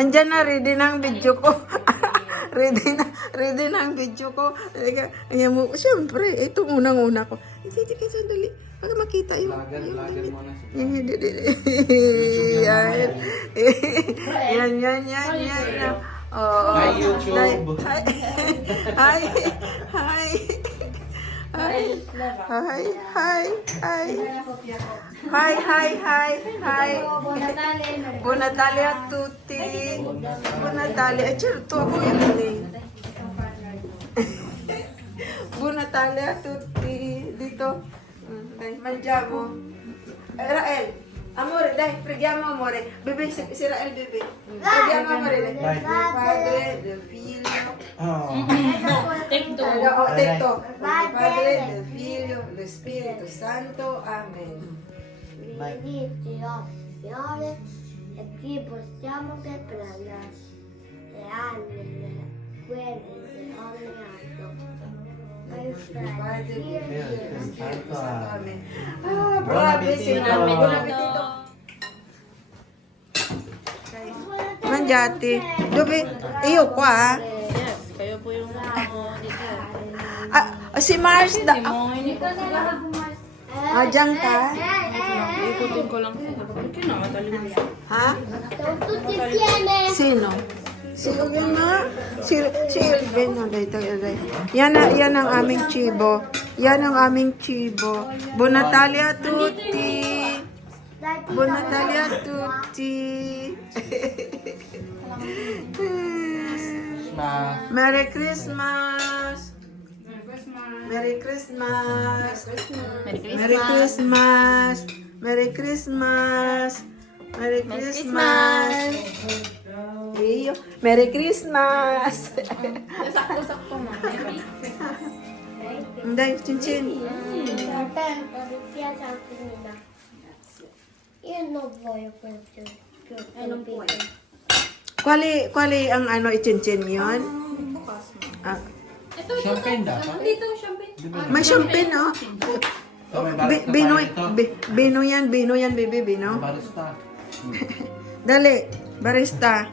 Andyan na, ready na ang video ko. ready na ang video ko. Ayan mo, siyempre, ito unang-una ko. Hindi, sandali. Para makita yung... Lagan mo na. Yan. Oh, Hi, YouTube. Hi. Buon Natale a tutti. Buon Natale. Certo, ako yan eh. Buon Natale a tutti. Dito. Dai, mangiamo. Rael. Amore, dai, preghiamo amore. Bebe, si Rael bebe. Preghiamo amore. Dai. Padre, del figlio. Tekto. Tetto. Padre, del figlio, dello Spirito Santo. Amen. Benedito Signore, e qui possiamo che prendere e anni quelli di ogni anno. Amen. Brabe sila. Buon appetito. Mangiati. Dove? Io qua. Yes, kayo po yung dito. Si Mars. Diyan ka? Ikutin ko lang sa kapatid na matalim siya. Ha? Tutti insieme! Sino? Si Elvin na? Si Elvin na. Yan ang aming chibo. Yan ang aming chibo. Buon Natale a tutti. Buon Natale a tutti. Merry Christmas. Merry Christmas. Merry Christmas. Merry Christmas. Merry Christmas. Iyo, Merry Christmas. Sakto-sakto na. Hindi, cincin. Io non voglio questo. Anong po eh? Quali ang ano i-cincin yun? Ito, Champagne dapat? dito, champagne. May champagne, oh. Oh, may barista pa Binoy, rito. Bino yan, baby, Bino. Barista. Dali, barista.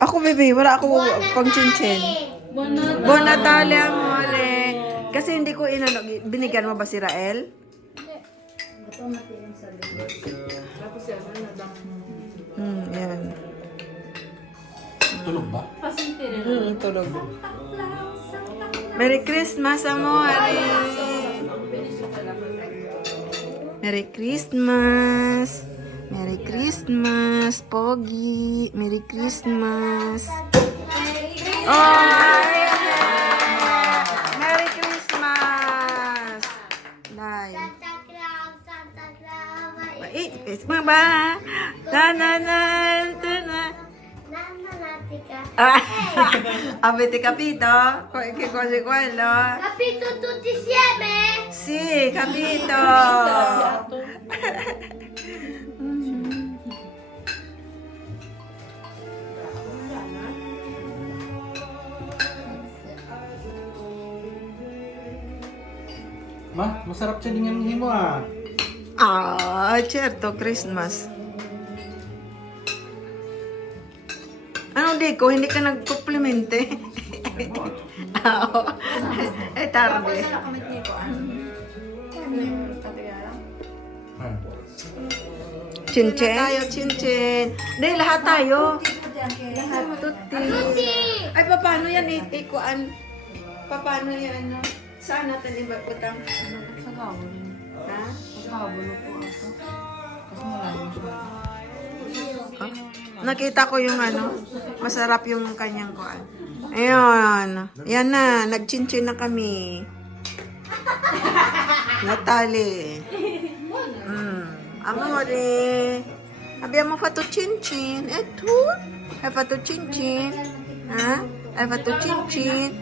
Ako, baby, wala ako pang cincin. Buon Natale, amore. Kasi hindi ko inano, binigyan mo ba si Rael? Yan. Tulog ba? Pasinti rin. Tulog. Merry Christmas, amore. Merry Christmas. Merry Christmas, Pogi. Merry Christmas. Oh, Merry Christmas. Dai. Santa Claus, Santa Claus. Ba? Na. Avete capito? Che cosa è quello? Capito tutti insieme? Sì, capito. Ma, masarap siya din yung himo ah. Certo, Christmas. Ano, Dico? Hindi ka nag-complimente? Oo. Tarde. Chinchin? Tayo, chinchin. Hindi, lahat tayo. Lahat, tutti. Ay, paano yan? Ikuan. Paano yan? Ano? Saan natin ibagutang? Sa gawin. Ha? Sa gawin po ako. Kasi malalim siya. Nakita ko yung ano, masarap yung kanyang kuan. Ayun. Yan na, nagchinchin na kami. Natali. Amore. Abbiamo fatto cincin. E tu? Hai fatto cincin? Hai fatto cincin?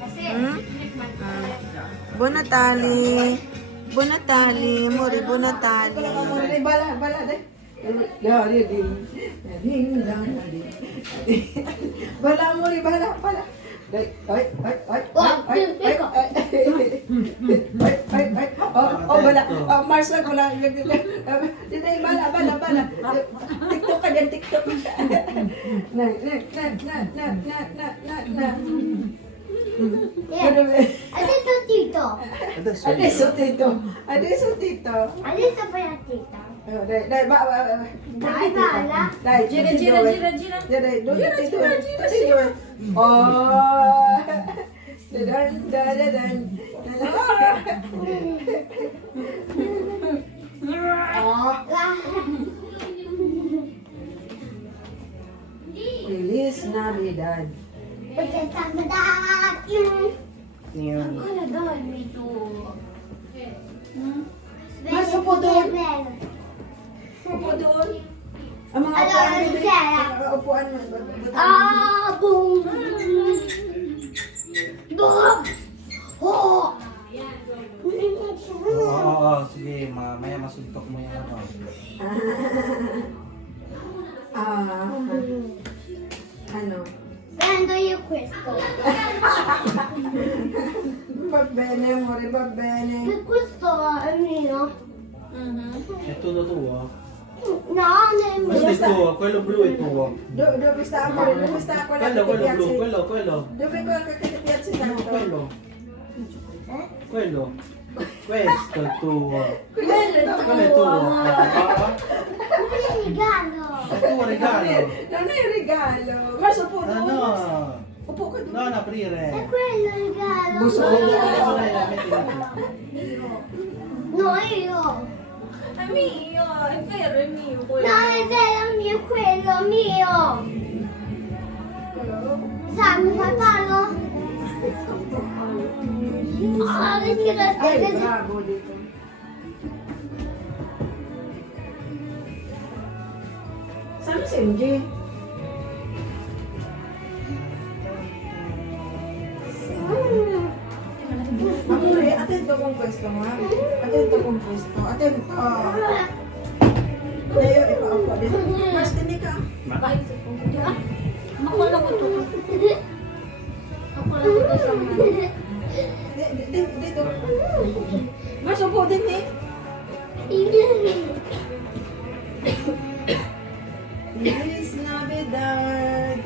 Buon Natale. Buon Natale, amore, buon Natale. Bala, dai. Bala, amore, bala. Dai, ay. bala. Mars lang ko lang. Dito, bala. TikTok ka dyan, TikTok ka. Na. Adesso tito. Adesso. Adesso, tito. Adesso poi a tita. Dai, Dai, balla. Dai, Gira. Dai, gira. Oh. Dan. Feliz Navidad. Perché stanno da... Yun. Ancora dormi tu. Mas, upo doon. Bello. Upo doon. Ang mga Allora, upuan dito. Lucella. Upuan mo. Ah, boom. Boom. Oh. Oo, sige. Mamaya masuntok mo yung ano. Ano? Prendo io questo. Va bene, amore, va bene. Per questo è mio. È tutto tuo? No, non è Questo mio. è tuo, quello blu è tuo. Dove sta amore? Dove sta quella Quello che ti blu, piace? quello. Dove quella che ti piace No, tanto? quello. Eh? Quello. Questo è tuo. Quello è Quello è tuo. Non è regalo. È il tuo regalo. Non è un regalo. Ma upo Ah, doon. no. Upo ka doon. Non aprire. È quello il regalo. Gusto No, ko no, yan. no, no, mettila. No, io. È mio, è vero, è mio No, quello. è vero, mio, quello mio. Sai, mi fai palo? Ah, Ay, perché bravo dito. Sana si MJ? Amore, attento con questo, ma. Attento con questo. Attento. Tayo, ipaupo dito. Mas, hindi ka. Kahit sa pumunta. Ako lang ito. Ako lang ito sa mga. Dito. Mas, upo din eh. Feliz Navidad.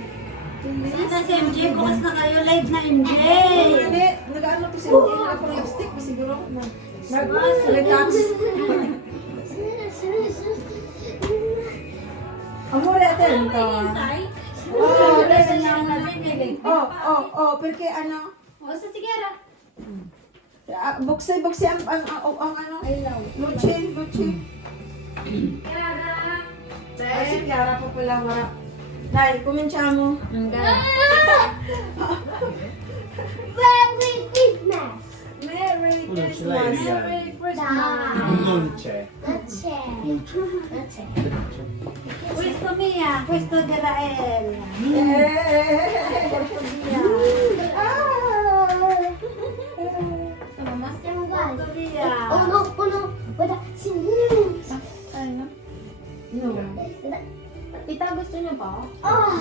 Sita si MJ, bukas na kayo live na MJ. Hindi, nag-ano to si MJ. Wala akong lipstick. Siguro ako nag-relax. Amore, attento. Perché ano? O, sa sigara. Buksi ang ano? Luchi. Ay, si Kiara pa pala wala. Dahil, kuminsya mo. Merry Christmas. Merry Non ce l'hai Christmas. via. Dai. Non c'è. Non c'è. Questo mia, questo di Rael. Stiamo guardando. Mia. Oh no. Guarda. No. Tita, gusto niyo pa? Oh.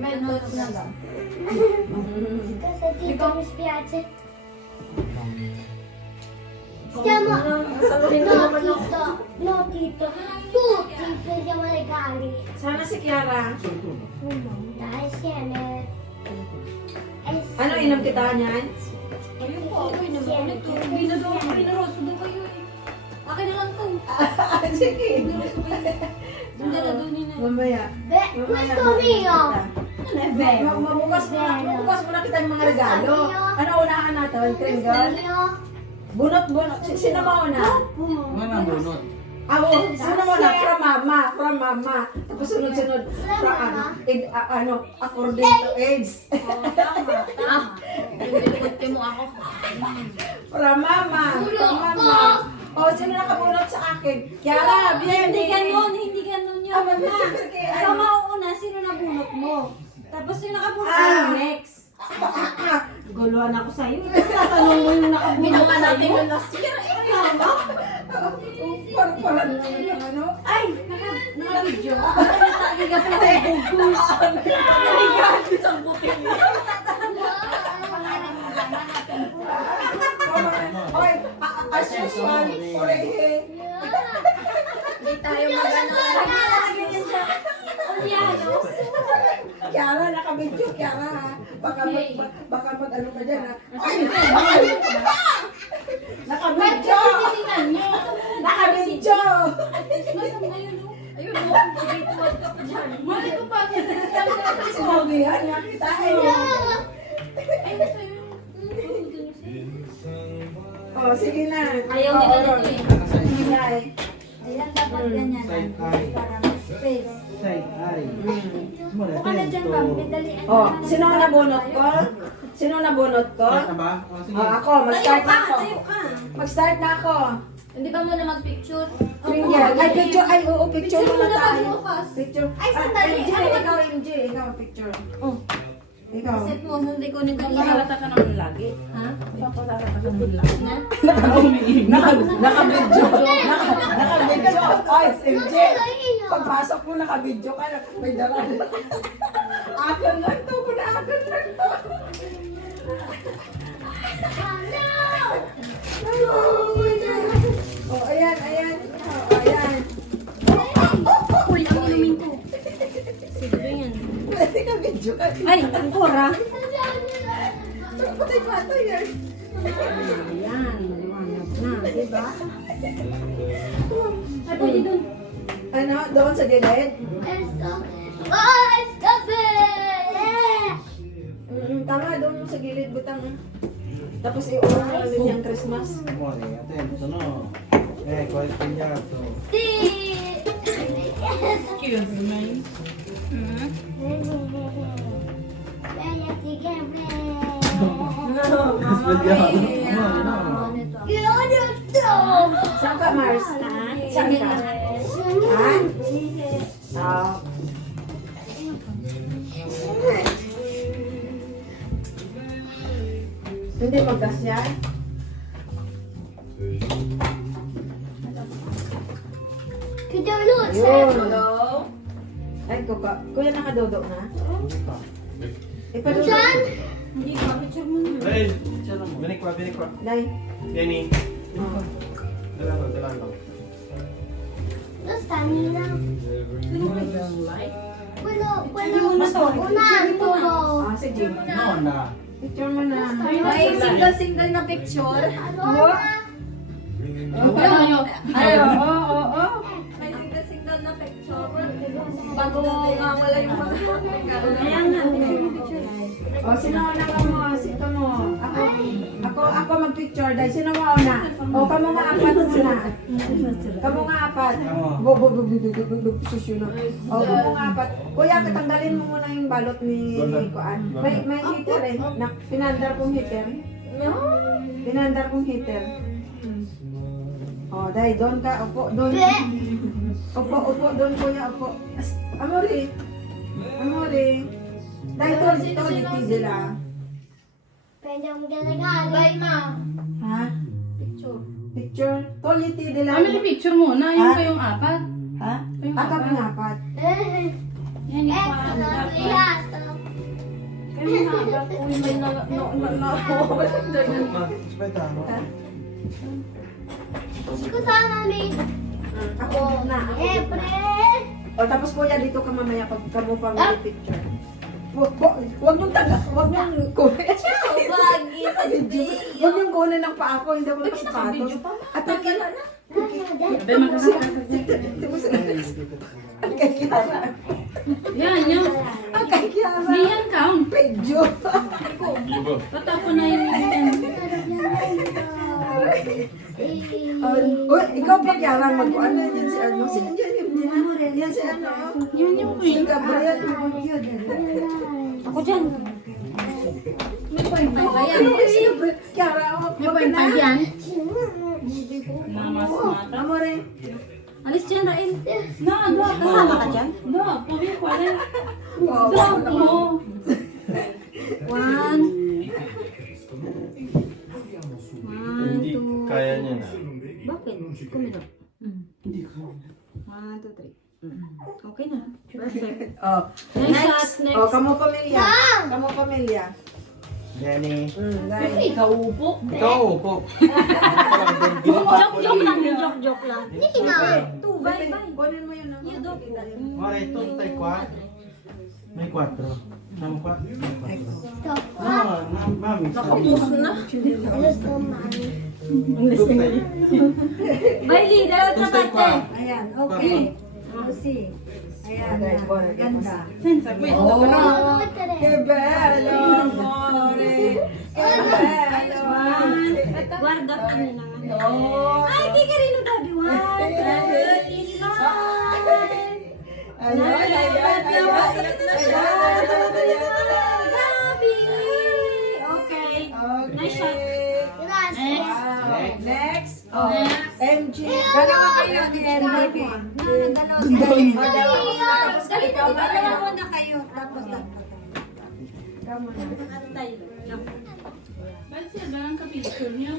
May notes na lang. Cosa Tito mi spiace? Stiamo... No Tito, tutti prendiamo regali. Sana si Kiara. Dai, insieme. Ano, inom kita niyan? Ayun po, okay na ba? Ito, pinaroso daw kayo eh. Akin na lang to. Sige. Hindi na doon yun eh. Mamaya. Questo mio. Mabukas mo na kita yung mga regalo. Ano unahan natin? Questo Tringle? mio. Bunot. Sino mauna? Ano ang bunot? Sino mauna? From mama. Tapos sunod-sunod. According to age. Nililimutin mo ako. From mama. Sino nakabunot sa akin? Kiara, Hindi Bienny. ganun yun, mama. Ikaw mauuna, sino nabunot mo? Tapos yung nakabunot sa'yo, next. Guluhan ako sa'yo. Tatanong mo yung nakabunot Ginawa natin sa'yo. yung last year. Parang ano? Ay, naka-video. Natagi ka pala kay Google. Isang butil. Oy, as usual. Orehe. Hindi tayo magano. Kiara, nakabidyo, Kiara. Ha? Baka mag-ano ka dyan, ha? Nakabidyo! Tingnan nyo. Nakabidyo! Ayun o. Tuwad ka pa dyan. Mali ko pa. Sinabihan niya kita, eh. Ayun sa'yo. Oh, sige na. Ayaw nila dito eh. Sige, ay. Ayan, dapat ganyan. Side eye. Parang space. Side eye. Muna, Kung na dyan, ma'am, pidalian Oh, sino ang nabunot ko? Sino ang nabunot ko? Start na ba? Oh, sige. Oh, ako, mag-start na ako. Tayo ka. Mag-start na ako. Hindi ba muna mag-picture? Tingnan. Ay, picture. Ay, oo, picture Picture muna muna tayo. bukas. Picture. Ay, sandali. MJ, Ano ba? ikaw, MJ. Ikaw, picture. Oh. Ikaw. Set mo, hindi ko nito Papahalata ka naman lagi. Ha? Papahalata ka naman lagi. Nakabidyo. Nakabidyo. Ay, MJ. Pagpasok mo, nakabidyo ka. May daral. Akin lang to. Akin lang to. Oh, ayan, ayan. Oh, ayan. Uy, ang inumin ko. Siguro yan. Pwede ka video ka. Ay, ang kura. Patay pa ito yan. Ayan, maliwanag na, diba? Ay, pwede dun. Ano, doon sa gilid? Tama, doon sa gilid, butang. Tapos i-on mo lang yung Christmas. Muna, atento, no? Quiet ka dyan. So, Excuse me. Saan ka, Mars? Saan ka? Ha? Ah. Hindi magkasya? Yun. Ay, kuya nakadodo na? Ipadodo. Hindi ka, picture mo na. Hey, binik pa. Dai. Jenny. Dala lang. Ah, sige. No, na. Picture mo na. May single na picture. Ay, oo. May single na picture. Bago nga wala yung mga. Ayan na, O, sino una ka mo? Sino mo? Ako mag-picture dahil sino mo una? O, kamo nga apat muna. Kamo nga apat. Susunod. O, kamo nga apat. Kuya, katanggalin mo muna yung balot ni Kuan. May heater eh. Pinandar kong heater. Pinandar kong heater. O, dahil doon ka. Upo, doon. Upo, doon kuya. Upo. Amore. Dahil to sila. Bye, ma. Ha? Picture. Picture. Toliti nila. Ano yung picture mo na? Yung Ha? kayong apat? Ha? Kayong Apat apat? ng apat. Yan yung parang dapat. Kayong apat. Uy, may Speta, no? Ako na. O tapos kuya dito ka mamaya pag kamo pa may picture. Wag niyong wag niyong kunin. Bagi sa Wag niyong kunin ng paa ko, hindi ako nakasapatos. At ang kila na. Abe, magkakasakit. Ang kay Kiara. Yan, yan. Ang kay Kiara. Hindi yan count. Pedyo. Bata ko na yung Uy, ikaw pa Kiara mag-ano yan si ano? Si yan si ano? Yan yung Si queen. Gabriel. Ako dyan. May point ba yan? Si Gabriel. Kiara, May point ba yan? Namas mata. Amore. Alis dyan, Rael. Kasama ka dyan? No, pumi ko rin. Wow. Drop mo. One. Hindi kaya niya na. Bakit? Kumilo. One, two, three. Okay na. Perfect. Oh. Next. Oh, kamo pamilya. Kamo pamilya. Jenny. Dahil. Ikaw upo. Ikaw, upo. Kunin mo yun. Mare, ito, tayo 4. May 4. Sama 4. May 4. Mami. Nakapus na. Gusto mami. Bailey, dalawa na Tapos tayo parte. 4. Ayan, okay. Lucy. Ayan, ganda. Oh, tere. Bello, amore. Bello. Guarda pa niya na nga. Ay, di ka rin nagtabi. One, two, smile. Grabe. Okay. Nice shot. Gracias. Next. MG. Dalawa kayo ni MG. Dalawa muna kayo. Tapos Ba't siya ba ang kapicture niya?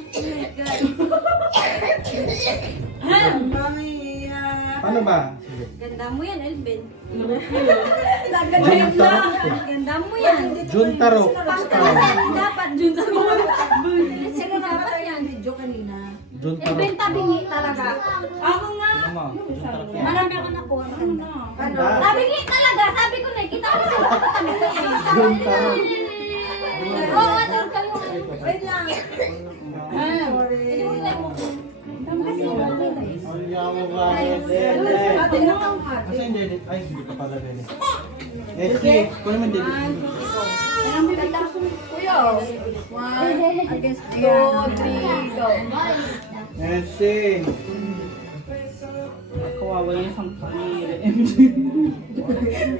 Paano ba? Sige. Ganda mo yan, Elvin. Juntaro. Ganda mo yan. Juntaro. Dapat dun sa mga sino dapat yan? Juntaro. Elvin, tabingi talaga. Ako nga. Ano mo? Juntaro. Marami ako nakuha. Ano? Tabingi talaga. Sabi ko na, kita ko sila ako tabingi. Juntaro. Oo, ito kayo. Wait lang. Ayaw mo ba? Kasi hindi. Ay, hindi ka pala rin. Sige. Kung naman din. Kuya. 1 against 2, 3, go. Sing. Kawawa yung sampa ni MJ.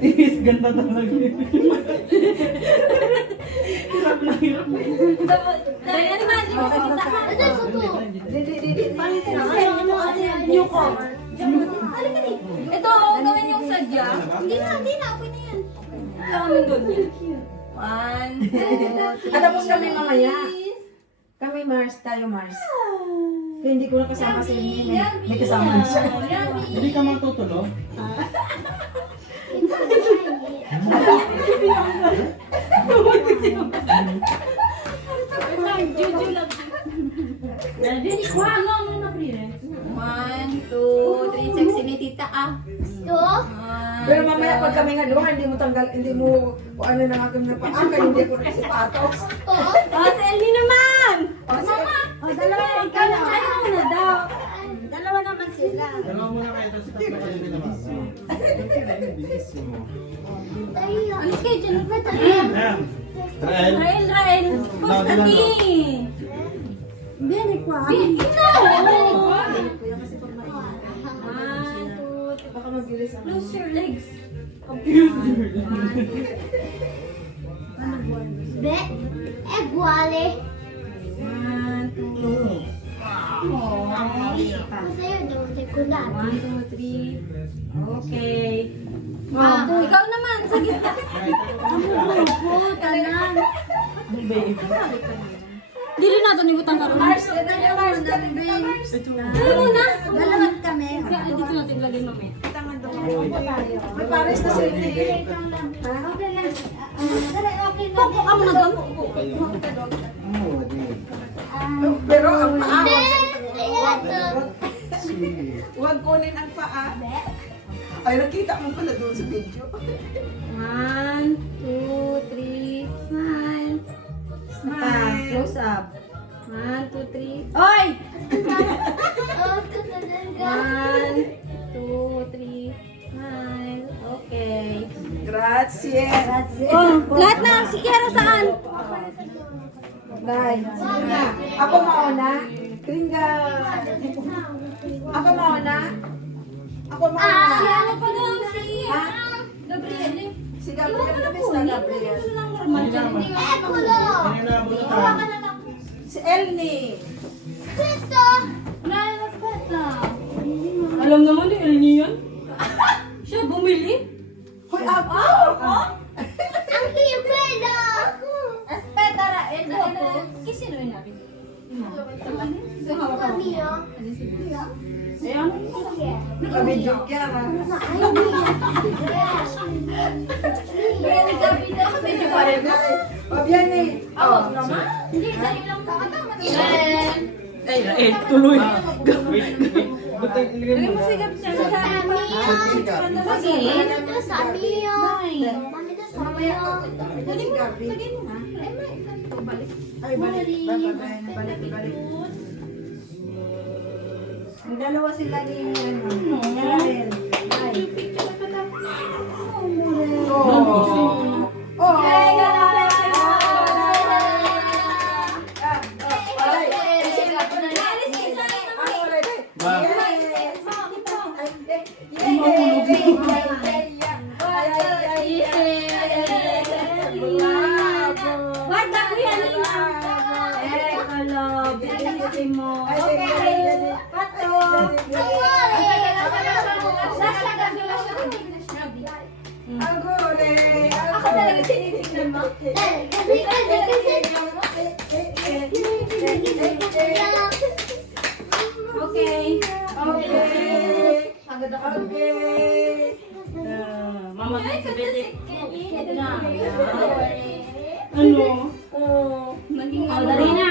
Is ganda talaga. Hirap na hirap. Dahil naman, di mo kita. Ito sa to. New cover. Halika di. Ito, gawin yung sadya. Hindi na. Okay na yan. Kami doon. 1, 2, 3. Tapos kami mamaya. Kami Mars, tayo Mars. Kaya hindi ko na kasama si Mimi. May kasama na siya. Hindi ka matutulog? Juju lang. Ano na prire? 1, 2, 3. Sexy ni tita ah. Gusto? Pero mamaya pag kami nga doon, hindi mo tanggal, hindi mo kung ano na aking napaaka, hindi ko na sipatos. Oh, si Elmi naman! Dalawa. Ikaw na. Ano muna daw? Dalawa naman sila. Dalawa muna kayo, tapos tatlo kayo din naman. Tayo. Alis kayo dyan. Ayan. Trael. Rael. Pusta ni. Bene kwa. Bene na. 1, 2, Baka mabilis ang close your legs. Be. Buwale. 1, 2. Masaya daw. Sekundan. 1, 2, 3. Okay. Ikaw naman. Sa gitna. Tanan. Dili na ito nibutan ka rin. Mars, Dili muna. Dalawat kami. Dito natin lagay mamaya. may pares na sila. Okay lang. Poko ka muna doon. Pero ang paa, Ito. huwag kunin ang paa. Ay, nakita mo pala doon sa video. 1, 2, 3. Smile. Smile. Close up. 1, 2, 3. Oy! Oh, talaga. 1, 2, 3. Smile. Okay. Grazie. Oh, lahat na. Si Kiara saan? Bye. Ako mauna. Kringa. Ako mauna. Ako mauna. Si ano pa doon? Si Ha? Gabriel. Si Gabriel. Miss na Gabriel. Kulo. Ano na abutan? Si Elni. Ito. Alam naman ni Elni yan. Siya bumili. Hoy, ako. Ang hibela. Espetara. Ito ko. Kisino yun natin? Kami, oh. Ayan. Nakabidyo kaya. Medyo pa rin. Pabiyan eh. Hindi, dali lang. Ay, tuloy. Lagay mo sigat siya. Mami, Sigat. ito sa Mio. Mami, ito sa Mio. Lagay mo. Lagay mo ha. Ay, balik. Balik. Ang dalawa sila ni Murel. Ay. What the Ako talaga tinitignan mo. Okay. Mama, Ano? Naging dali na.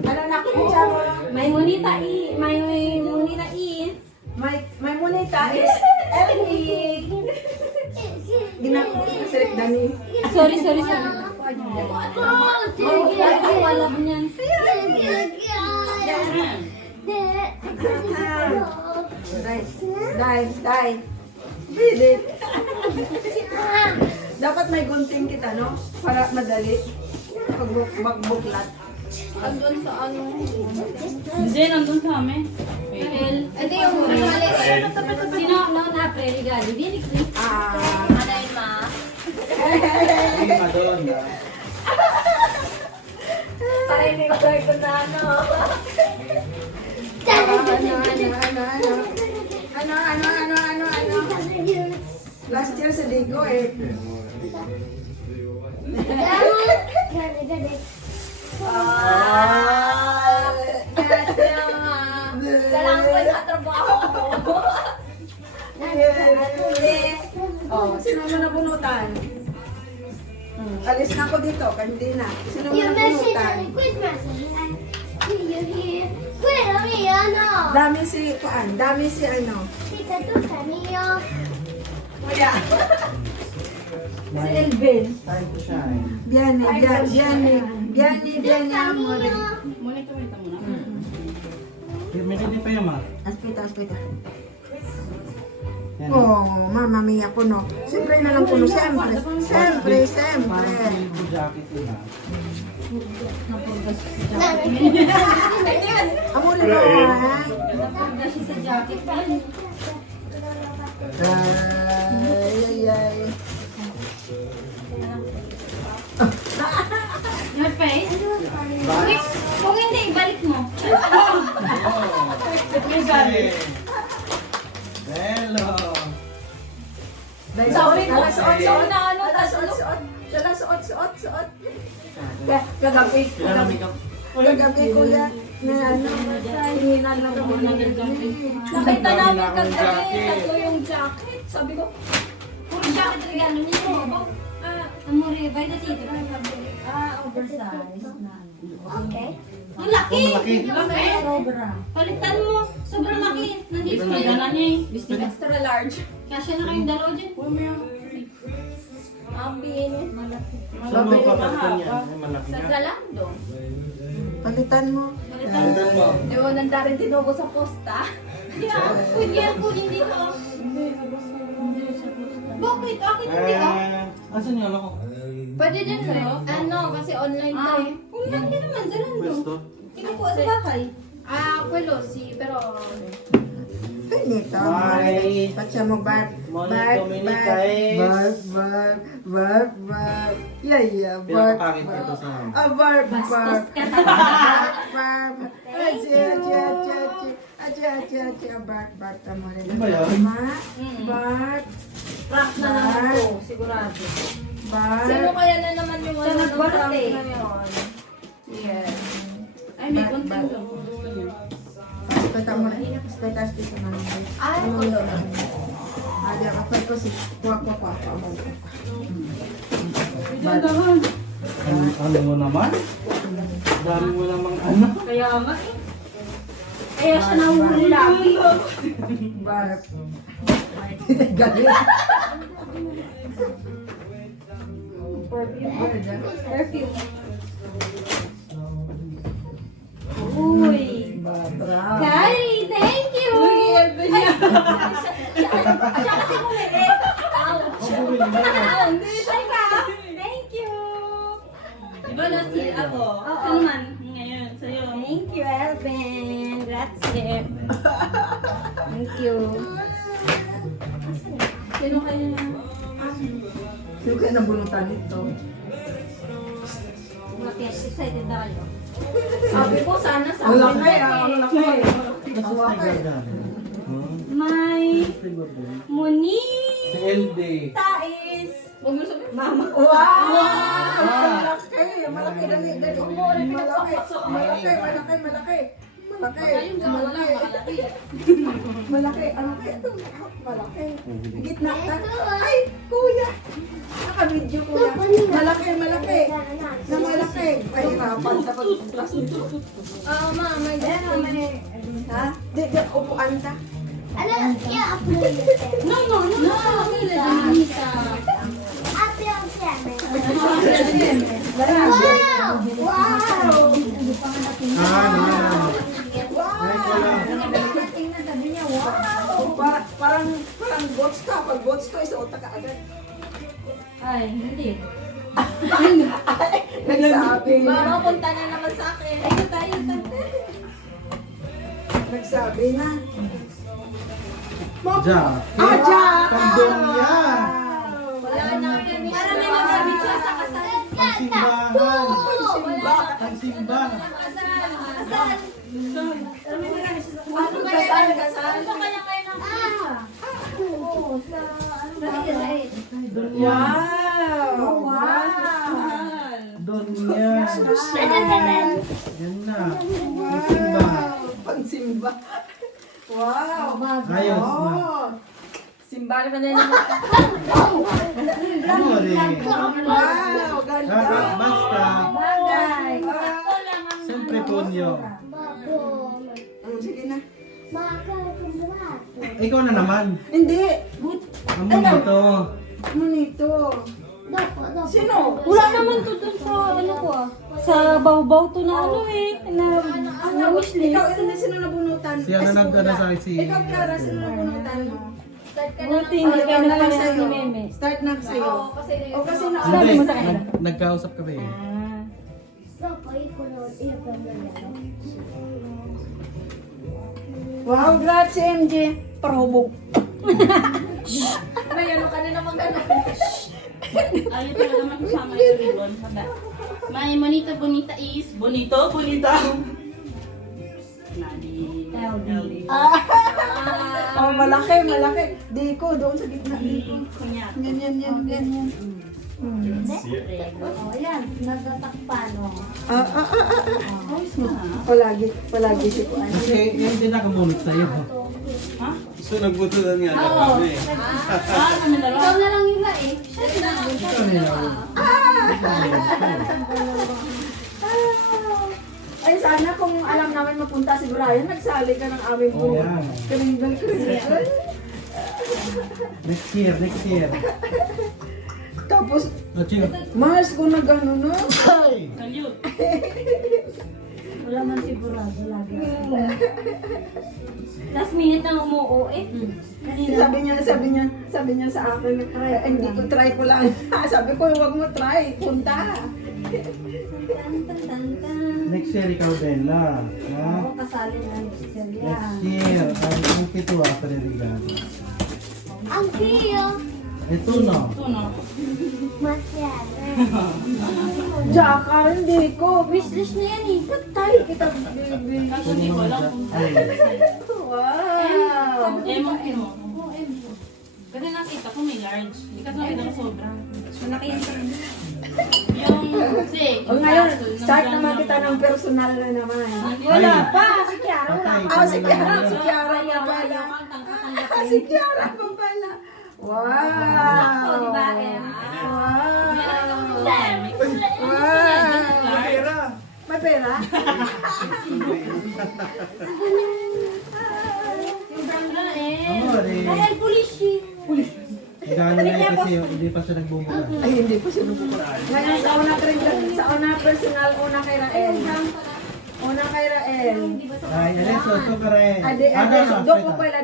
Ano na kuya mo? May munita is. May moneta is Ellie. Select Dani. Sorry. Wala mo niyan. Die. Beat it. Dapat may gunting kita, no? Para madali. Pag magbuklat. Andun sa ano. Hindi, nandun sa amin. Hindi yung mali. Sino? No, na pre-regali. Bilik. Ano yun, ma? Hindi pa doon. Para hindi ko tayo ko na ano. Ano? Last year sa Ligo eh. Kailangan ko yung katrabaho ko. Oh, sino mo nabunutan? Alis na ako dito, hindi na. Sino mo nabunutan? Dami si ano. Kuya. Si Elvin. Time to shine. Biani, amore. Muna ito, wait muna. May hindi pa yung ma. Aspita. Yan. Oh, mama mia ko no. Siyempre na lang ko no. Siyempre. Yung jacket nila. Amore ko ay. Napagda siya sa jacket. Ay. Your face? Kung hindi, ibalik mo. Hello. Sorry po. Suot na ano, Suot. Kagabi kuya. Na ano, hininan lang ako ng Nakita namin kagabi, tatlo yung jacket. Sabi ko, puro jacket regalo niyo. Amore, by the tito. Oversize na ano. Okay. Ang laki! Laki. Sobra. Palitan mo. Sobrang laki. Nandito Ito na na. niya eh. Extra large. Kasya na kayong dalawa dyan. Abin. Saan mo kapalitan yan? Ay, malaki Sa nga. Zalando. Palitan mo. Palitan mo. Ewan, nandarin tinubo sa posta. Pwede yan po hindi ka. Bakit? Akin hindi Asan yung ano ko? Pwede din ano, kasi online to eh. Kung lang din naman, Zalando. Pwesto. Hindi po sa bahay. Pelosi, pero Nito. Bye. Pacha mo barb. Monito, minita eh. Barb. Yeah. Barb. Pinapakit ito sa mama. Barb. Bastos ka na. Barb. Achi. Barb. Tamo rin. Ano ba yan? Barb. Rock na naman po, sigurado. sino Barb. kaya na naman yung Siya ano ng nagbalot prank eh. na yun? Yes. Ay, may content lang. Speta mo rin. Speta sa mga. Ay, ulo. Ada kapag ko si kuha. Ano mo naman? Dami mo namang ano? Kaya nga eh. Kaya siya nahuli lagi. Barb. Galing. Perfume. Uy. Barbara. Kari, thank you! Siya kasi bumili. Hindi siya ka. Thank you! Diba last year ako? Oo. naman? Ngayon, sa'yo. Thank you, Elvin. Grazie. Thank you. Sino kayo na? Sino kaya nabunutan nito? Bakit? Excited na kayo. Sabi ko, sana sa Wala akin. kaya. Wala kaya. Nasa Tiger May Monique Si LD. Tais. Huwag mo sabihin. Mama. Wow! Malaki. Malaki. Dali. Malaki. Malaki. Malaki. Ano kaya ito? Malaki. Gitna. Ay, kuya. Naka-video kuya. Malaki. Na malaki. Ay, hirapan sa pag-plastic. Mama. Ha? Di, upuan ta. Ano? I-upload it. No. Ate ang siyempre. Wow! Parang bots ka. Pag bots ko, isuot ka agad. Ay, hindi. Nagsabi. Mama, punta na naman sa akin. Ito tayo. Nagsabi na. Jack. Jack! Kandong yan. Wala na. Para may magsabi siya sa kasal. Ang simbahan. Ang simbahan. Kasal. Ano kaya? Kasal. Ano kaya kayo ng Wow! Doon yan. Yan na. Ang simbahan. Pagsimba. Wow! Ayos na. Simbala ka na naman. Ano rin? Wow! Ganda! Basta. Bagay. Siyempre punyo. Sige na. Ikaw na naman. Hindi! Amo nito. Ano nito? Sino? Wala naman to dun sa ano ko Sa bawbaw to na ano na wishlist. Ikaw, sino nabunutan? Siya na nagkada sa si... Ikaw, Clara, sino nabunutan mo? Buti hindi ka na pala si Meme. Start na sa'yo. O kasi na Sabi mo sa Hindi. kanila. Nagkausap kami. Wow, grazie MJ. Parhubog. May ano ka na naman gano'n. Ayaw talaga makasama yung ribbon. May Monita Bonita is... Bonito? Bonita? Nani. Oh, malaki. Diko, doon sa gitna. Diko. Kunyat. Yan. Oh, yan. Nagtatakpan, oh. Palagi si Kuan. Kasi yan din nakamunot sa'yo. So nagbutulan nga na Oo. kami. Kami na Ikaw na lang yun eh. Ikaw nila. Ay, sana kung alam namin mapunta si Brian, nagsali ka ng aming Oh, yan. Kringle. Next year. Tapos, Achille. Mars, kung nag-ano na. Kalyut. Wala man sigurado lagi. Last minute nang umuo eh. Kanina. Sabi niya sa akin, hindi ko try ko lang. Sabi ko, huwag mo try, punta. Tan. Next year ikaw din la. Ha? Ako kasali na ni Celia. Next year. Ang kituwa sa regalo. Ang Pio. Ito na. Ito no. Masyado. Jaka, hindi ko. Wishlist na yan eh. Patay kita, baby. Kaso di ko alam kung... Ay. Wow. Lemon mo. Kasi nakita ko may large. Hindi kasi nakita ko sobra. Malaki yan sa inyo. Yung... Kasi... O ngayon, start naman kita ng personal na naman. Wala pa. Si Kiara wala Patay. pa. Si Kiara nga pala. Tangka-tangka. Si Kiara pa pala. Wow. Sakto, di ba? Wow. Large. May pera? Nag-ano na yun kasi hindi pa siya nagbubura. Ay, hindi pa siya nabukura. Ngayon, sa una personal, una kay Rael. Una kay Rael. Ay, Alenso, ito ka rin. Ade, dopo kwela.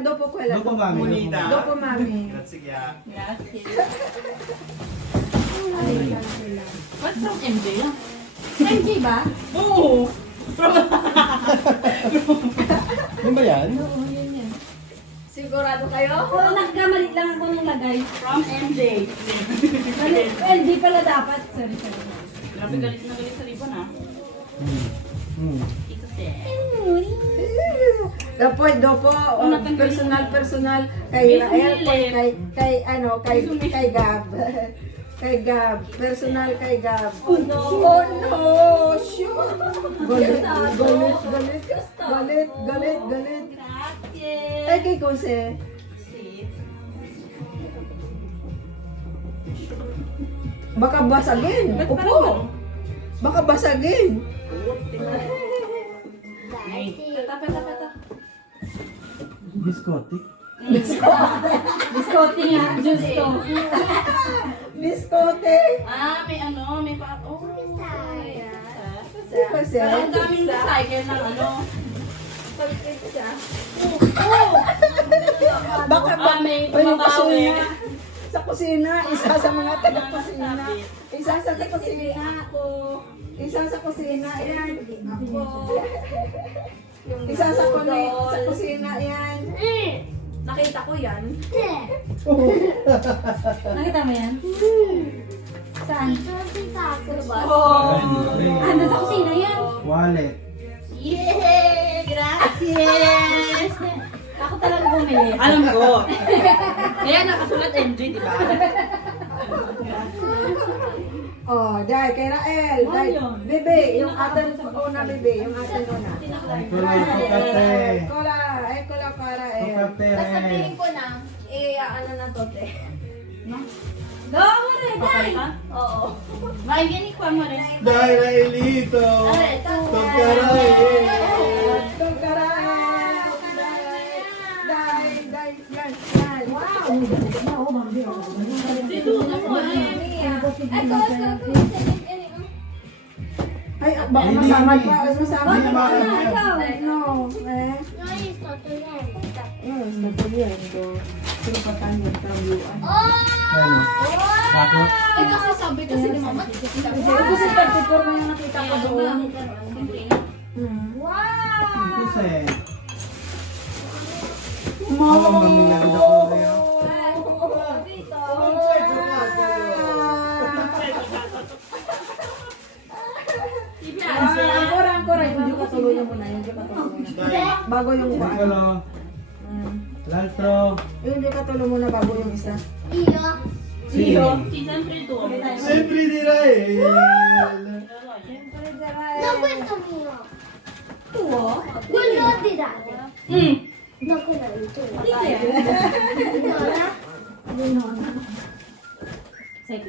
Dopo mami. Bonita. Dopo mami. Sige ah. Gracias. What's from MJ? MJ ba? Oo! Ano ba yan? Sigurado kayo? Oo, nagkamali lang ako nung lagay. From MJ. LD pala dapat. Sorry. Grabe galit na galit sa ribbon ah. Ito siya. Dopo, personal kay Rael, kay Gab. Kay Gab, personal kay Gab. Oh no, shoot! Galit. Gracias. Ay, kay Jose. Baka basagin. Upo. Baka basagin. Pata. Biskotik. Biskote nga, juice to. Biskote. May ano, may pa... Oh, Si Jose. ang daming recycle ng ano. Baka May Ay, yung tumabawi. sa kusina, isa sa mga taga-kusina. Isa sa kusina. Isa sa kusina, yan. Isa sa kusina, yan. Nakita ko yan. Nakita mo yan? Saan? Oh. Ando sa kusina yan. Wallet. Yeah! Gracias! Ako talaga bumili. Alam ko. Kaya nakasulat MJ, di ba? Oh, dahil kay Rael. Dahil, bebe, yung atin una, bebe. Yung atin una. Ito na, tukate. Kola para Rael. Tukate Sasabihin rin. ko na, ano na to, te. Go mo rin, Okay ka? Oo. Maigini ko mo rin. Dahil Raelito. Tukaray. Kola Rael. Dahil, yan. Wow. Dito na mo. Ay, baka masamad pa. Masamad Hindi pa. ba? No, Yes, nagpaliendo. Pero patanya tabiuan. Ano? Bakit? Eh, kasi sabi kasi ni mama, Ako si 34 na yung nakita ko doon. Kasi. Alam ba nila rin ako rin? Angkor, hindi ka tuloy mo na. Bago yung one. Hello. Laltro. Hindi ka tuloy mo na bago yung isa. Sino? Season 3 to. Siyempre di Rael.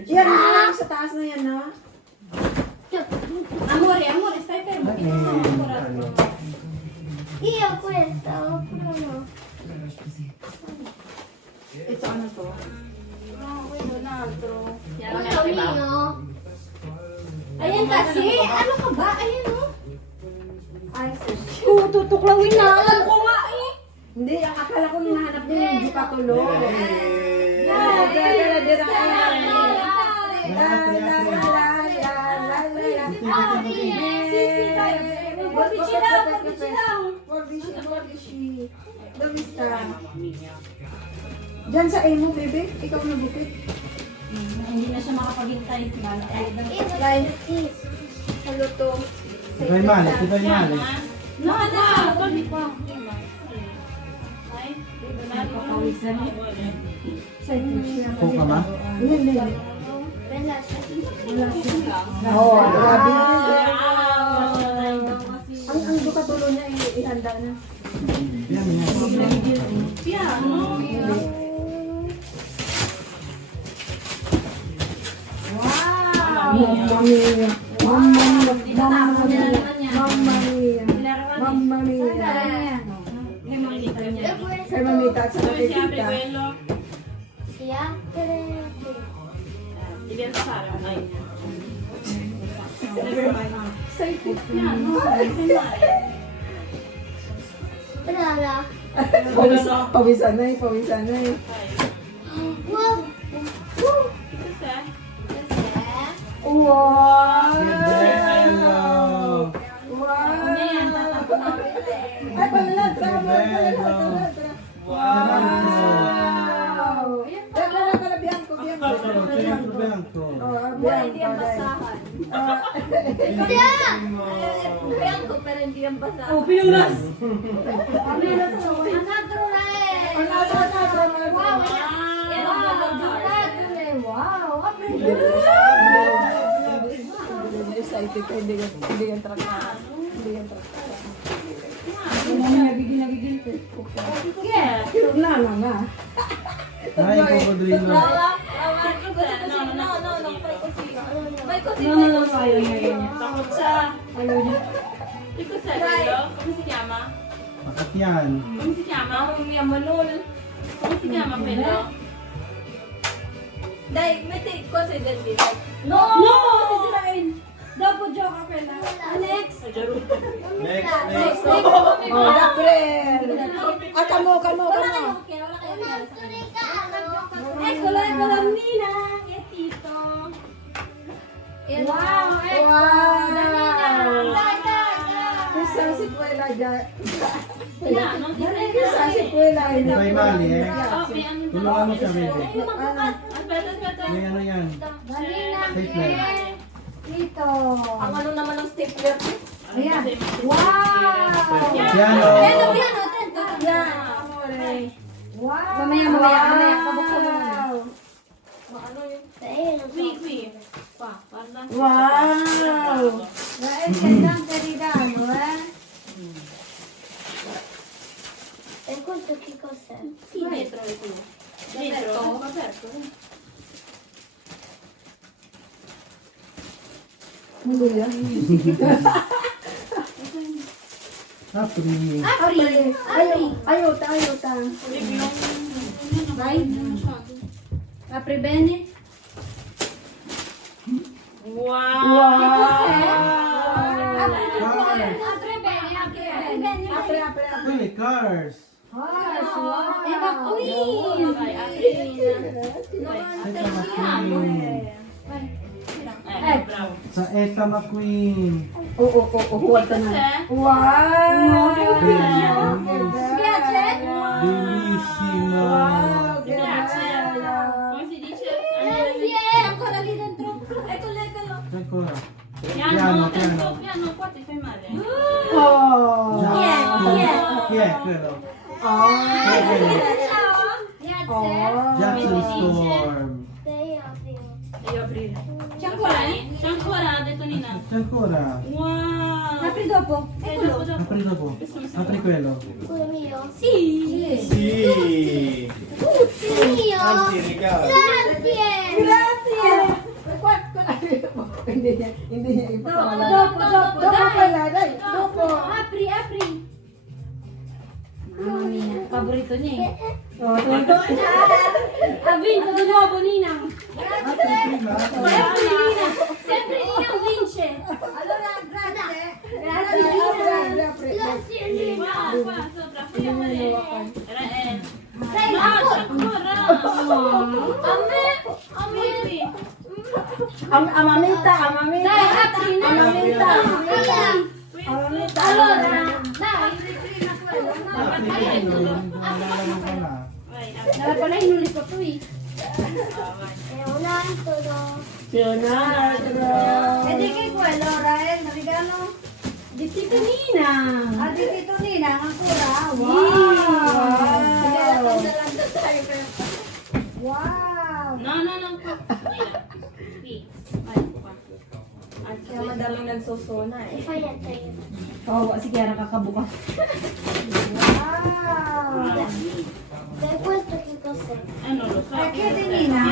Yan, yan sa taas na yan, ha? Amore, stai fermo. Ano? Io questo, no. Ito ano to? Yan Quello ang diba? mio. Ayan kasi, ano ka ba? Ayan o. Ay, sus. Tutuklawin na. Alam ko nga eh. Hindi, ang akala ko hinahanap niya yung hindi ka tuloy. Diyan sa emo, bebe. Ikaw na bukit. Hindi na siya makapaghintay. Ano to? Ito yung mali. Ito yung mali. No, ano? Ay, Papawisan eh. Kung ka ma? Hindi. Oo, grabe. Ang dukatulo niya ihanda na. Yan, yan. piano. Mamma mia. Mamma mia. Mamma mia. Mamma mia. Mamma mia. Kay mamita at sa Ito si Ate nakikita. Buelo. Sia? Prendi. Bigyan sa Sarah. Ay. Yan. Prada. Pawisanay. Wow. Kasi, Wow! Hello. yan, tatapos namin. Ay, palalat! Hello. Wow! Kalabihan ko, biyan ko. Bianco. Hindi yan basahan. Kaya ko, pero hindi yan basahan. Oh, pinunas! Another red. Wow! Yan ang magandang Wow. Excited ka, hindi yan traktahan. Nagigil ko. Yeah. Na. Ay, cocodrilo. Takot siya. Ito sa Lolo. Kung si Yama. Makat yan. Kung si Yama. Kung si Yama, pero. Dahil, may take ko sa dito. No! Sisirain. Double joke ako na. Next. Sa Jaro. Next. Oh, April! Kamo. Wala kayo. Next, wala ko lang Nina. Tito. Wow! Isa si Kuela dyan. Kaya, no? Isa si Kuela. May mali eh. Oh, may ano daw. Tulungan mo siya, baby. Ang beto. May ano yan. Stapler. Dito. Ang ano naman ng stapler. Ayan. Piano. Wow. Mamaya. Pabuksan mo muna. Wait. Parla. Wow! Dahil gandang caridano, eh? E questo che cos'è? Sì, dietro le tue. Dietro? Aperto. Apri. Ayuta. Vai. Apri bene. Wow! Uy, cars. Eva Queen. Vai, apri. Eta McQueen. Bravo. Sa Eta McQueen. Huwag ka na. Wow! Bellissima. Grazie. Come si dice? Ancora lì dentro. Eccolo. Ancora. Piano, Piano. piano, qua ti fai male. Oh! Chi è quello? Jackson Storm. Devo aprire. C'è ancora, ha detto Nina. C'è ancora. Wow! Apri dopo. Dopo. Apri dopo. Apri quello. Quello mio? Sì. Sì. Mio? Anzi, regalo. Grazie! Hindi niya ipapala. Dopo. Pala, dai. Dopo. Apri. Mamma mia, favorito niya eh. Oh, tonto. Ha vinto di nuovo Nina. Prima. Sempre Nina vince. Allora, grazie. Grazie Nina. Grazie, Lina. Qua, sopra. Dai, No, ancora. c'è ancora. A me. Qui. Amamita. Dai, apri na. Amamita. Amamita. Allora, dai. Apri quello. Nalalaman ka na. Vai, apri. Dalla pala hinuli ko to eh. È un altro. Leonardo. E di che quello, Rael? Regalo? Di Tito Nina. Ah, di Tito Nina, ancora? Wow. Wow! No. Qua. Gira. Qui. Vai, qua. Kaya madaming nagsusuna E fai a te. Oo, si Kiara kakabukas. Wow! E questo che cos'è? Non lo so. Chiedi Nina.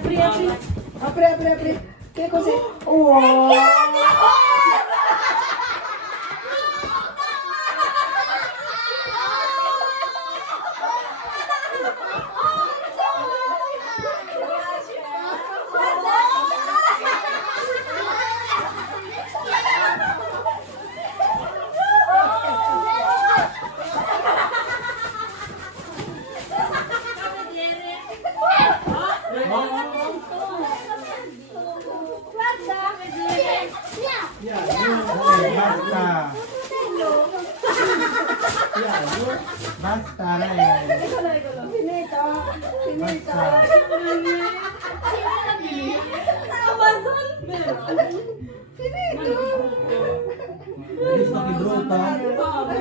Piano. Apri. Apri. Che cos'è? Wow! Basta Rael. Finito. Finito. Amazon. Gusto ki Bruto.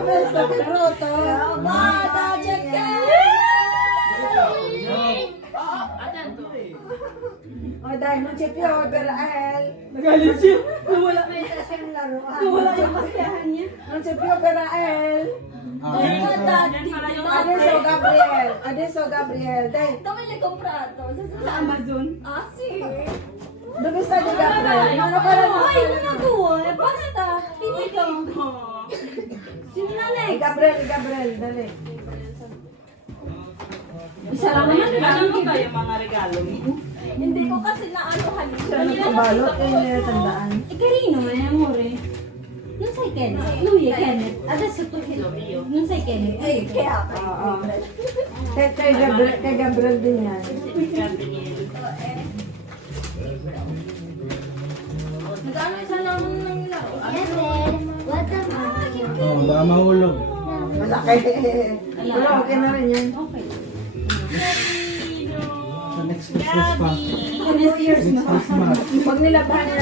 Beso kay Bruto. Bata, check Atan to. O dahil nung chipyo, Berael. Nagalit siya. Nawala. May sasang laruan. Nawala yung kasayahan niya. Nung chipyo, Berael. Adesso Gabriel. Adesso Gabriel. Dahil, Kami nagkomprato. Sa Amazon. Ah, si. dumis na di Gabriel. Ano ka lang? Ay, nagawa. Basta. Hindi ka. Sino na Ni next? Gabriel, dali. Isa lang naman. Ano mo ba yung mga regalo mo? Hindi ko kasi naanuhan siya. Kabalot, eh, nilatandaan. Karino man, amore. Nung say Kenneth. Luya, Kenneth. Adesso to Hilobio. Nung say Kenneth. Ay, kaya ako. Oo. Kay Gabriel din yan. Nag-ano isa lang ng laro. Gabriel, what am I? Oh, baka mahulog. Malaki. Pero okay na rin yan. Okay. Sa next Christmas pa. Kenneth years Next na. Christmas. Pag nilaban niya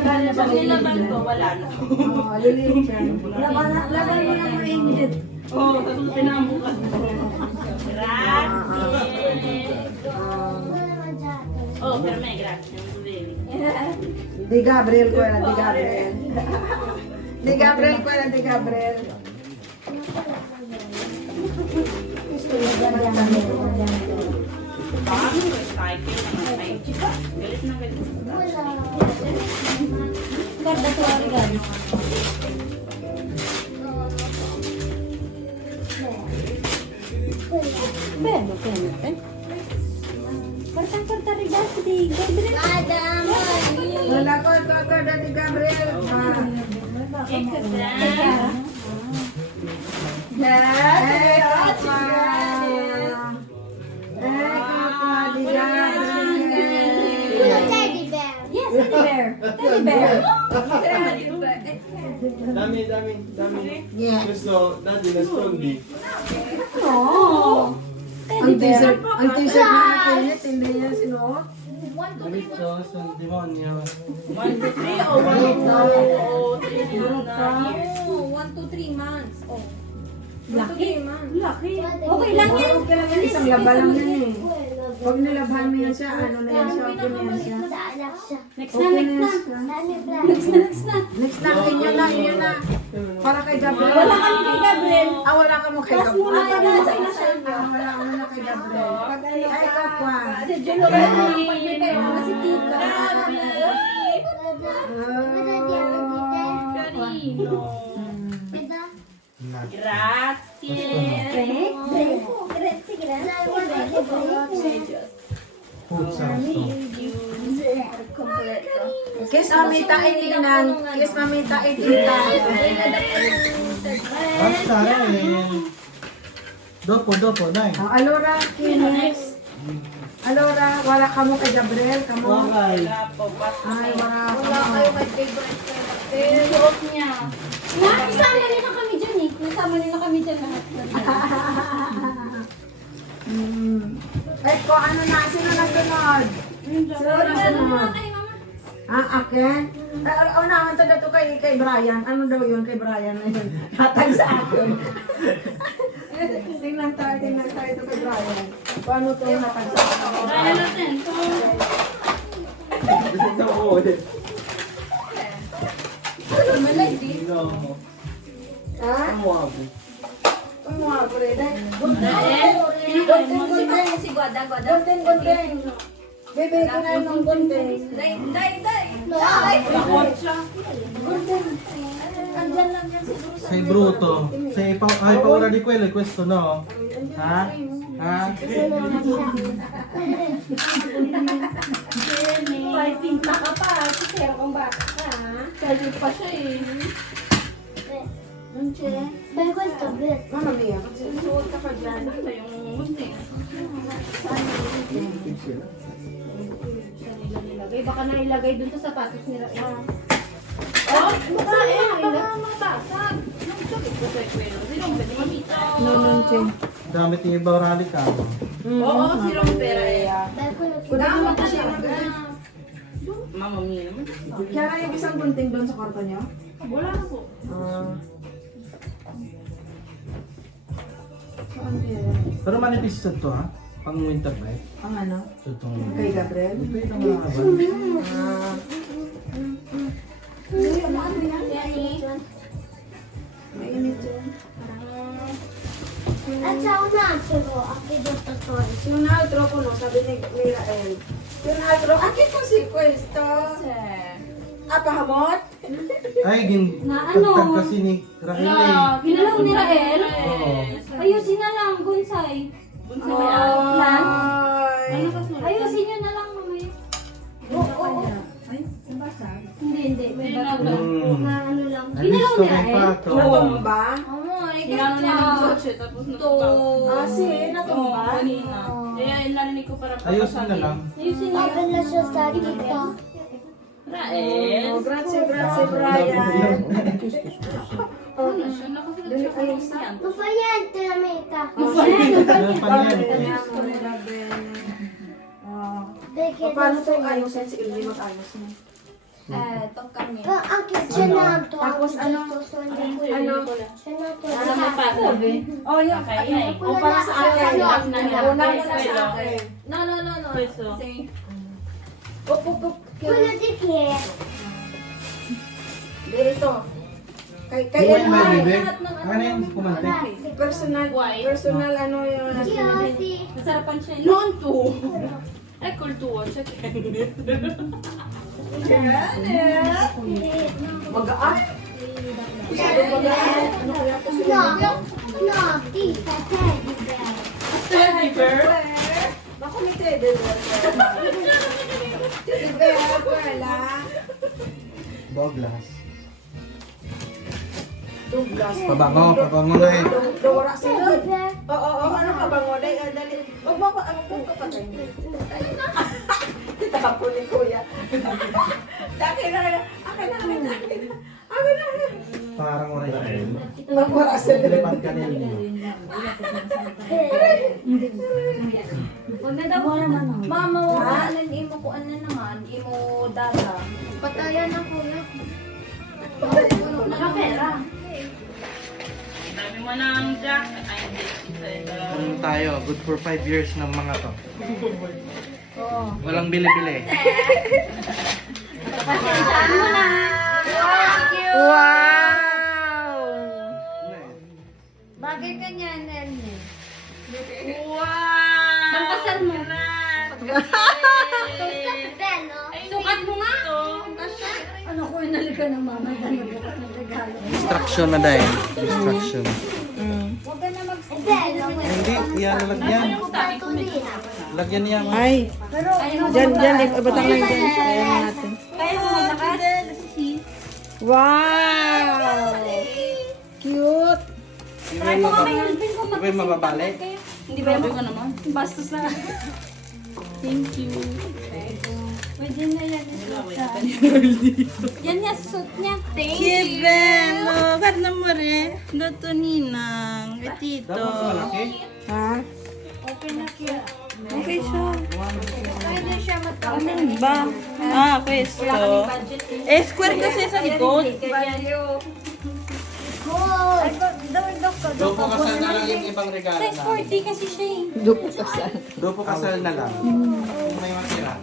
pa Pag nilaban ko, wala na. Oo, liliit yan. Laban mo na mainit. Oo, tapos pinamukas ko. Oh, pero may gracia. Di Gabriel ko yan, di Gabriel. Di Gabriel ko yan, di Gabriel. Gusto niya ganyan kami. Paano recycle naman kayo? Galit na galit. Ganda to ang regalo. Bello, Kenneth. Eh? Kartang-kartang regalo di Gabriel. Wala ko, di Gabriel. Di Gabriel. Teddy bear. Yes, teddy bear. Teddy bear. Dami. Gusto, dati nascondi. Oh. Ang t-shirt na nakilit, hindi niya sinuot. Gusto, sa demonyo. 1, 2, 3 o 1, 2, Oh, 1 to 3 months. Oh. Laki. Laki. Okay lang yan. Okay lang yan, isang laba lang yan eh. Huwag nilabhan mo yan siya, ano na yan siya, okay na yan siya. Anak siya. Next na, next na. Dani bra. Next na, next na. Next na, inyo na. Para kay Gabriel. Wala kami kay Gabriel. Ah, wala ka mo kay Plus muna Gabriel. ka na sa inasal. Wala ka mo na kay Gabriel. Ay, kapwa. Kasi Julo ka na pag may pera na si Tita. Grazie. Food sauce. Kiss mamita ininang. Kiss mamita itita. Basta Rael. Dopo, dai. Alora, Kinis. Alora, wala ka mo kay Gabriel. Kamo. Wakay. Ay, wala ka mo. Kayo kay favorite ko. Suot niya. Isama nila kami dyan eh. Nasama nila kami dyan lahat. Ay, ko, ano na? Sino na sunod? Sino na sunod? Ah, akin? Unahan to dato kay Brian. Ano daw yun kay Brian na yun? Hatag sa akin. Tingnan tayo ito kay Brian. Paano to hatag sa akin? Kaya natin. Ito ko ulit. Ha? Kamuabo. Kumuha ko rin. Gunting. Si Guada. Gunting. Bebe ko na yung gunting. Day. Nakot siya. Andyan lang yan si Bruce. Sei Bruto. Hai paura di quello e questo no? Ha? May pinta ka pa. Pero kung baka ka. Kasi pa siya eh. Per questo per Mamma mia. Suot ka pa dyan. Ito yung munti. Baka nailagay dun sa sapatos nila. Oh, baka mabasag. Nonon, Che. Gamit niyo yung barali ka. Oo, si Rompera eh. Kuda naman kasi siya. Mama mia naman. Kaya nga yung isang gunting doon sa kwarto niyo? Wala na po. Pero manipis sa to ha? Pang winter night. Ang ano? So itong... Kay Gabriel? Ito yung mahaba. Mainit yun. At sa una, siguro, ako yung tutorial. Yung na-outro ko, no, sabi ni Rael. Yung na-outro, akit mo si Questo. Pahamot? Ay, Na ano? pagtag kasi ni Rahel eh. Ginalaw ni Rael? Oo. Ayusin na lang, Gunsay. Bunso ba yan? Plan? Ay. Ano kasulat? Ayusin nyo na lang mamaya. Oo. Ay, nabasa. Hindi. May bago lang. Na ano lang. At least to may pato. Natumba? Sinano niya ng kotse, tapos natutupa. Si, natumba? Kanina. Eh, narinig ko para Ayusin na lang. Ayusin na Open na siya sa dito. Rael. Oh, grazie, Brian. Dali kayo sa yan. Mufayente na meta. Ano pa yan? Paano ito ayusin si Illy mag-ayos na? Ang kitchen na to. Tapos ano? Ano? Siya na to. Ano may pato? Oh, yun. Okay, O para sa akin. Off na lang. Una mo na sa akin. No. Peso. Up. Kuna dikye. Dito. Kay Uy, may ano? bibig. Ano yung kumante? Personal ano yung Yosi. Masarapan siya. Noon to. Ay, kultuwa. Check it. Magaan? Masyado magaan. Ano kaya ito sila? No, tita, teddy bear. Teddy bear? Bako may teddy bear. Teddy bear, wala. Douglas. Douglas. Pabango na eh. Dora sila. Teddy bear. Oo, ano ka ba mo? Dali. Huwag mo pa, ano po ka pa tayo? Tapo ni Kuya. Akin na. Parang oray. Nagwara sila. Lipat ka nila. Huwag na daw naman. Mama, ano imo ko ano naman, imo dada. Patayan na kuya. Nakapera. Dami mo ng jacket. Ay, hindi. Ano tayo? Good for 5 years ng mga to. Walang bili-bili. Pasensyahan mo na. Wow! Bagay ka niya, Nene. Wow! Pampasal mo. Beno. Sukat mo nga. Ano ko inalika ng mama. Distraction na dahil. Distraction. Beno. Hindi, yan lagyan. Lagyan niya. Ma. Ay, dyan, batang lang dyan. Ayan natin. Kaya mo maglakad. Wow! Cute! Try mo kami yung pin ko. Di ba yung mababali? Hindi ba Sabi yung ko naman. bastos na? Thank you. Pwede na yan. Yan niya, suit niya. Thank Kiben, lokat na mo rin. Luto ninang. Betito. Dapat sa malaki? Ha? Okay siya. Pwede siya Ano ba? Pwesto. Square kasi sa likod. Dopo kasal na lang yung ibang regalo na. 40 kasi siya eh. Dupo kasal. Dopo kasal na lang. Kung may matira.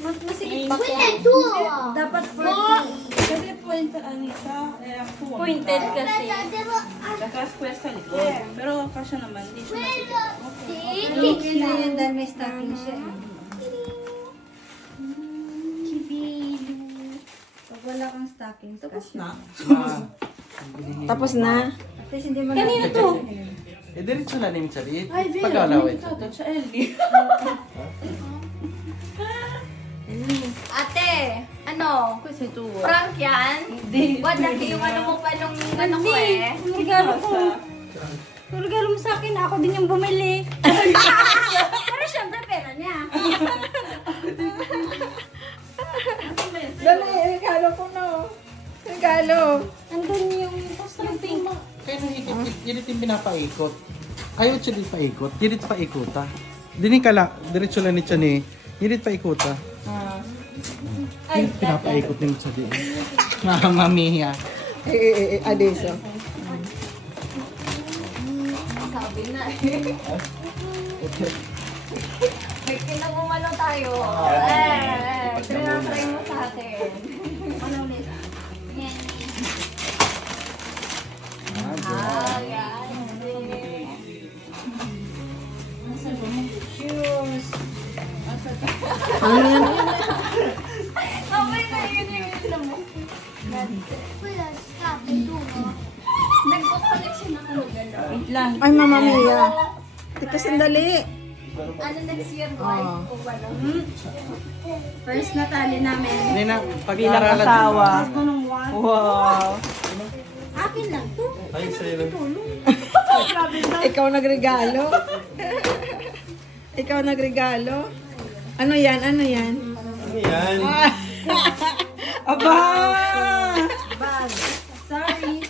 Masigit pa Wala, two. Dapat 40. Kasi pointed Anita. Ako. Pointed kasi. Saka square sa likod. Pero kasya naman. Hindi siya masikip. Okay na yan dahil may stocking siya eh. Pag wala kang stocking, tapos na. Tapos na. Kanina to. Eh, diretso na rin sa liit. Pag-alawin. Ito siya, Ellie. Ate, ano? Prank yan? Hindi. Wala yung ano mo pa nung ano ko eh. Yung regalo ko. Yung regalo mo sa akin, ako din yung bumili. Pero syempre pera niya. Dali, regalo ko na. Regalo. Andun yung pink. Kaya nahigit yung pinapaikot. Ayaw siya din paikot. Yidit paikota. Dini kala, diretso lang ni siya ni. Yidit paikota. Yidit pinapaikot din siya din. Mamiya. Adeso. Sabi na eh. May kinagumano tayo. Trinatry mo sa atin. Ano ulit? Yan. Shoes. Ano yan? Okay na yun yung ilam mo. Wala, stop, ito mo. Nagko-collection ako ng gano'n. Ay, Mama Mia. Teka, sandali. Ano next year, boy? O wala? First na tali namin. Hindi na, pag-aaralan din. Wow. Akin lang to. Ay, sa'yo lang. Ikaw nagregalo? Ikaw nagregalo? Ano yan? Ano yan? Ano yan? Aba! Bag. Sorry.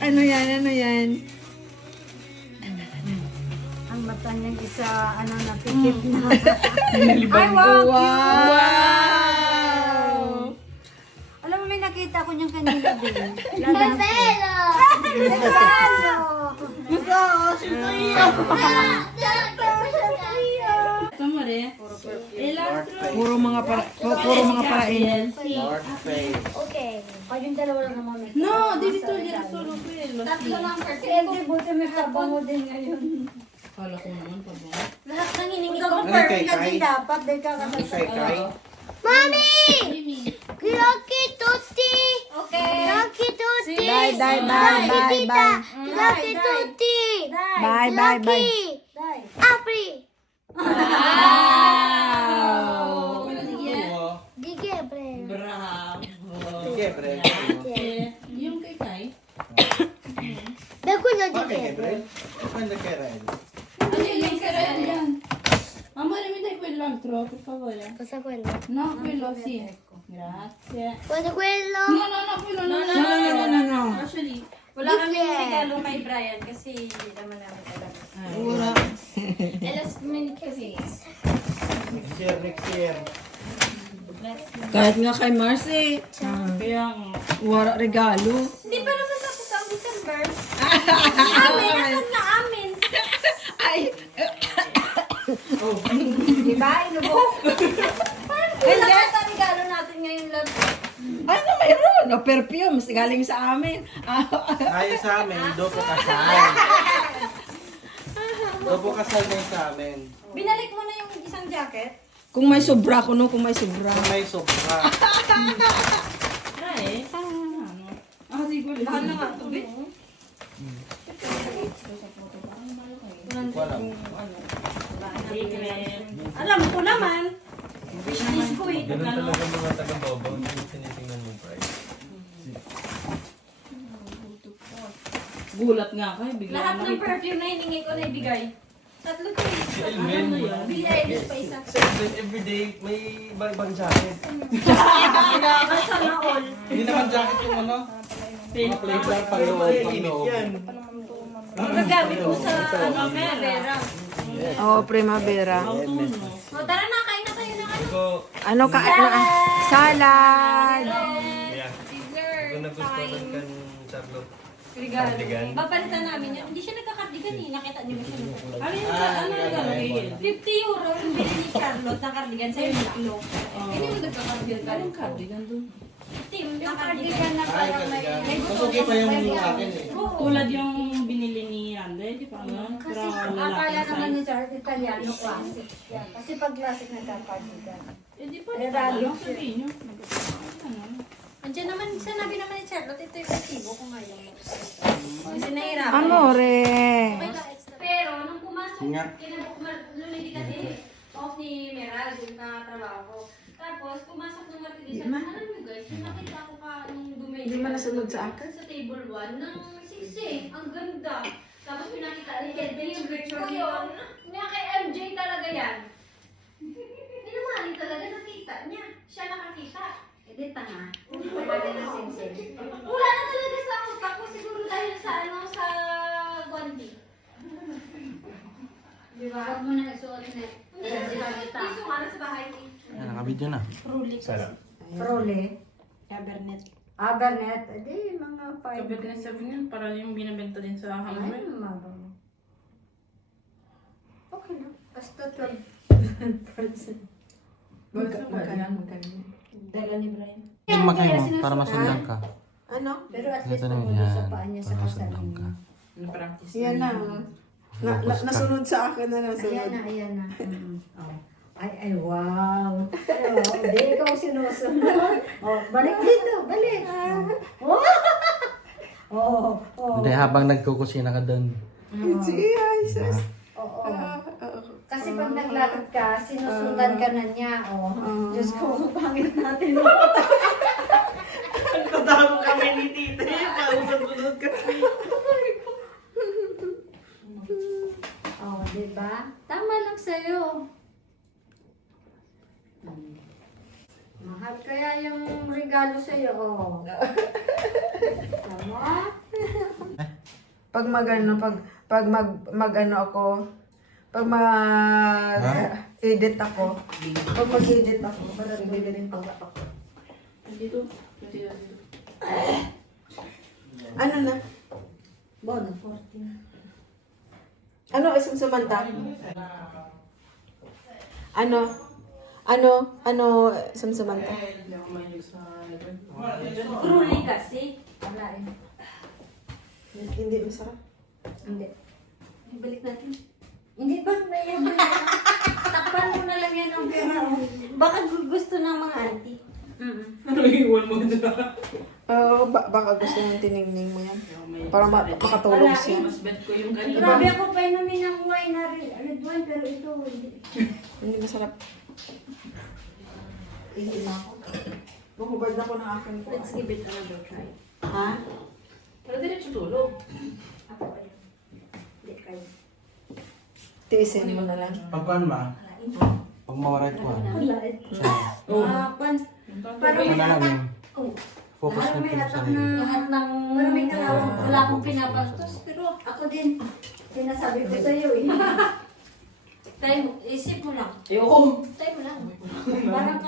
Ano yan? Ano yan? Ang mata niyang isa, ano, napikit na. Ay, wow! Alam mo, may nakita ko niyang kanina din. Bebelo! Puro mga parain. Okay. Kayong dalawa lang naman. No, dito dito solo pelo. Tatlo lang per Hindi, buti may kabango din ngayon. Kala ko naman pa ba? Lahat ng hiningi ko. Ano Perfect kay na Kai? din dapat. Dahil kakasal Kay Kai? Mami! Rocky Tutti! Okay. Rocky Tutti! Bye, bye, bye, Rocky bye, Tita! bye. Rocky Tutti! Bye, bye, bye. Rocky! Apri! Dige, pre. Bravo. Gebre. Yung kay Kai? Beko na Bakit dige. Gebre? Ano kay Ren? Ano yung kay yan? Mamma, mi dai quell'altro, per favore? Cosa quello? No, quello sì. Grazie. Cosa quello? No, no, no, quello no, no, No, no, no. Actually, Wala kami regalo kay Brian kasi hindi naman namin alam. ora. Alas mini kasi. Next year. Kahit nga kay Marcy, Kaya nga. wala regalo. Hindi pa naman tapos ang December. Nasaan na amin? Ay, Diba? Inubok. Wala ka regalo natin ngayon lang. ano mayroon? O, perfume. Galing sa amin. Ayaw sa amin, dopo kasal. Dopo kasal na yung sa amin. Binalik mo na yung isang jacket? Kung may sobra ko, no? Kung may sobra. May sobra. Dai. Ano? Ah, siguro. Mahal na nga ito, bitch. Wala. Alam ko naman. Wishlist ko eh. Ganun talaga mga taga-babaw. Hindi tinitingnan yung price. Gulat nga kayo, bigla Lahat ng nakita. perfume na hiningi ko na ibigay. Tatlo to eh. Si Elmen, Bigay din pa isa. si Elmen everyday may iba-ibang jacket. Sana all. Hindi naman jacket yung ano. Mga plate lang, pang-loob, pang-loob. Yan. Magagamit ko sa ano, pera. Oo, primavera. O tara na, kain na tayo ng ano. So, Ano ka? Salad! yeah. Kung nagustuhan ka ng Charlotte, Regalo. cardigan. Papalitan namin yun. Hindi siya nagka-cardigan eh. Nakita niyo ba siya? Ano yung ano yung gagawin? 50 euro yung bili ni Charlotte na cardigan sa Uniqlo. Hindi mo nagka-cardigan. Anong cardigan doon? Team, yung cardigan na Ay, parang may... kasigan. Mas okay pa yung akin eh. Tulad yung binili ni Ande, di ba? Ano? Pero Akala lalaki naman size. ni Charles Italiano classic. Yan. Kasi pag classic nagkakardigan. Eh, di pa Ay, rin. rally. Ano sabihin nyo? Ano? Andiyan naman, sinabi naman ni Charlotte, ito yung resibo ko ngayon. Kasi nahirapan. Amore! Pero, nung pumasok, Nga. lulili kasi off ni Meral, yung trabaho ko. Tapos, pumasok ng Martinez, alam nyo guys, yung nakita ko ka nung dumili. Hindi man nasunod sa akin. Sa table 1, ng sisi. Ang ganda. Tapos, pinakita ni Kevin yung picture yun. Niya kay MJ talaga yan. Hindi naman talaga nakita niya. Siya nakakita. Hindi tanga. Wala na sing-sing. Wala na talaga sa utak ko. Siguro dahil sa sa Guandi. Di ba? Huwag mo na nagsuot na. Dito nga na sa bahay. Yan, nakabidyo na. Prole. Cabernet. Abernet. Di, mga 5. Cabernet Sauvignon, para yung binibenta din sa Ay, highway. marami. Okay na. Basta 12%. Magkano? Dala ni Brian. Yung magay mo, para masundan ka. Ano? Pero at least Ito na pumunta sa yan, paa niya sa para masundan kasaling. ka. Na-practice Yan na. Nasunod sa akin na nasunod. Ayan na. Oh. Ay, wow. Hindi ikaw sinusunod. Oh, balik dito, balik. Oh. Hindi, habang nagkukusina ka doon. Sige, ay, sus. Oo. Kasi pag naglakad ka, sinusundan ka na niya. Oh. Diyos ko, pangit natin. Nagtatago kami ni Tita. Parang sunod ka. Oh, di ba? Tama lang sa'yo. Mahal kaya yung regalo sa'yo, oh. Tama? Pag mag-ano ako, pag mag-edit ako, parang magaling pag ako. Dito. Dito. Ano na? Bon. Ano, isang samanta? Ano, isang samanta? Hindi ako mahilig sa Truly kasi. Wala eh. Hindi masarap. Hindi. Ibalik natin. Hindi ba? May takpan mo na lang yan ang pera. Oh. Baka gusto ng mga auntie. Ano iwan mo na? Oo, baka gusto nang tiningning mo yan. Para makatulog siya. Mas bet ko yung kanina. Grabe ako pa inumin ng wine na red wine, pero ito hindi. Hindi masarap. Hindi na ako. Mahubad na ko ng akin ko. Let's give it another try. Ha? Pero diretso tulog. Ako ayun. Hindi kayo. Tiisin mo na lang. Pagkuhan ma? Pag mawaray ko. Wala eh. Parang na lang yung focus na May sa hatak sarili. na Lahat ng Pero may kalawang. wala akong pinapastos. Pero Ako din. Sinasabi ko sa'yo eh. try mo, isip mo lang. Ayoko. Try mo lang. Parang